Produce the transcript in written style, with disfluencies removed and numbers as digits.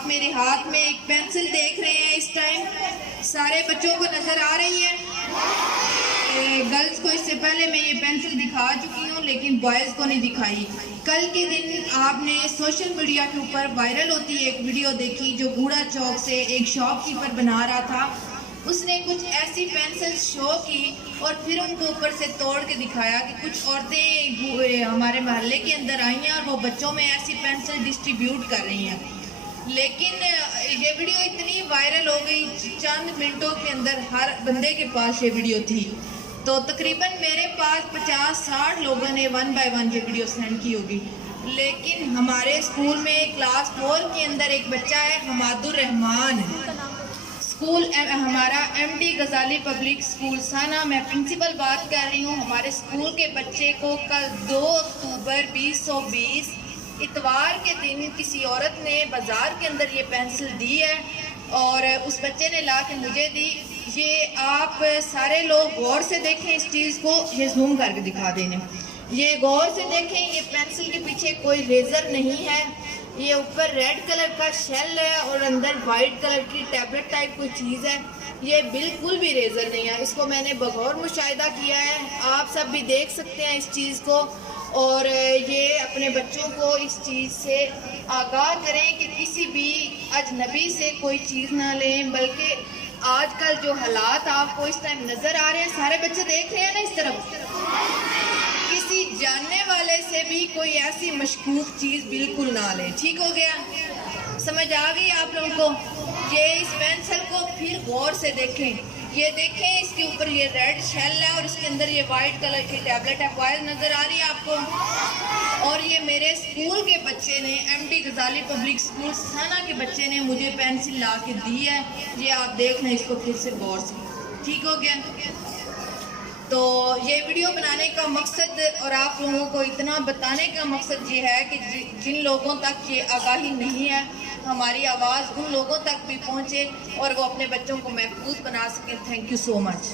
آپ میرے ہاتھ میں ایک پینسل دیکھ رہے ہیں اس ٹائم، سارے بچوں کو نظر آ رہی ہے؟ گرلز کو اس سے پہلے میں یہ پینسل دکھا چکی ہوں لیکن بوائز کو نہیں دکھائی۔ کل کے دن آپ نے سوشل میڈیا کے اوپر وائرل ہوتی ایک ویڈیو دیکھی جو گوڑا چوک سے ایک شاپ کیپر بنا رہا تھا، اس نے کچھ ایسی پینسل شو کی اور پھر ان کو اوپر سے توڑ کے دکھایا کہ کچھ عورتیں ہمارے محلے کے اندر آئی ہیں اور وہ بچوں میں ایسی پینسل ڈسٹریبیوٹ کر رہی ہیں۔ لیکن یہ ویڈیو اتنی وائرل ہو گئی، چند منٹوں کے اندر ہر بندے کے پاس یہ ویڈیو تھی، تو تقریباً میرے پاس 50-60 لوگوں نے 1 بائی 1 یہ ویڈیو سینڈ کی ہوگی۔ لیکن ہمارے اسکول میں کلاس 4 کے اندر ایک بچہ ہے حماد الرحمان، اسکول ہمارا ایم ڈی غزالی پبلک اسکول سانا، میں پرنسپل بات کر رہی ہوں۔ ہمارے اسکول کے بچے کو کل 2 اکتوبر 2020 اتوار کے دن کسی عورت نے بازار کے اندر یہ پینسل دی ہے اور اس بچے نے لا کے مجھے دی۔ یہ آپ سارے لوگ غور سے دیکھیں اس چیز کو، یہ زوم کر کے دکھا دینے، یہ غور سے دیکھیں، یہ پینسل کے پیچھے کوئی ریزر نہیں ہے، یہ اوپر ریڈ کلر کا شیل ہے اور اندر وائٹ کلر کی ٹیبلٹ ٹائپ کوئی چیز ہے، یہ بالکل بھی ریزر نہیں ہے۔ اس کو میں نے بغور مشاہدہ کیا ہے، آپ سب بھی دیکھ سکتے ہیں اس چیز کو، اور یہ اپنے بچوں کو اس چیز سے آگاہ کریں کہ کسی بھی اجنبی سے کوئی چیز نہ لیں، بلکہ آج کل جو حالات آپ کو اس ٹائم نظر آ رہے ہیں، سارے بچے دیکھ رہے ہیں نا اس طرف، کسی جاننے والے سے بھی کوئی ایسی مشکوک چیز بالکل نہ لیں، ٹھیک ہو گیا؟ سمجھ آ گئی آپ لوگوں کو؟ یہ اس پینسل کو پھر غور سے دیکھیں، یہ دیکھیں اس کے اوپر یہ ریڈ شیل ہے اور اس کے اندر یہ وائٹ کلر کی ٹیبلٹ ہے، وائز نظر آ رہی ہے آپ کو؟ اور یہ میرے اسکول کے بچے نے، ایم ڈی غزالی پبلک اسکول سانا کے بچے نے مجھے پینسل لا کے دی ہے، یہ آپ دیکھ لیں اس کو پھر سے غور سے، ٹھیک ہو گیا؟ تو یہ ویڈیو بنانے کا مقصد اور آپ لوگوں کو اتنا بتانے کا مقصد یہ ہے کہ جن لوگوں تک یہ آگاہی نہیں ہے، ہماری آواز ان لوگوں تک بھی پہنچے اور وہ اپنے بچوں کو محفوظ بنا سکیں۔ Thank you so much.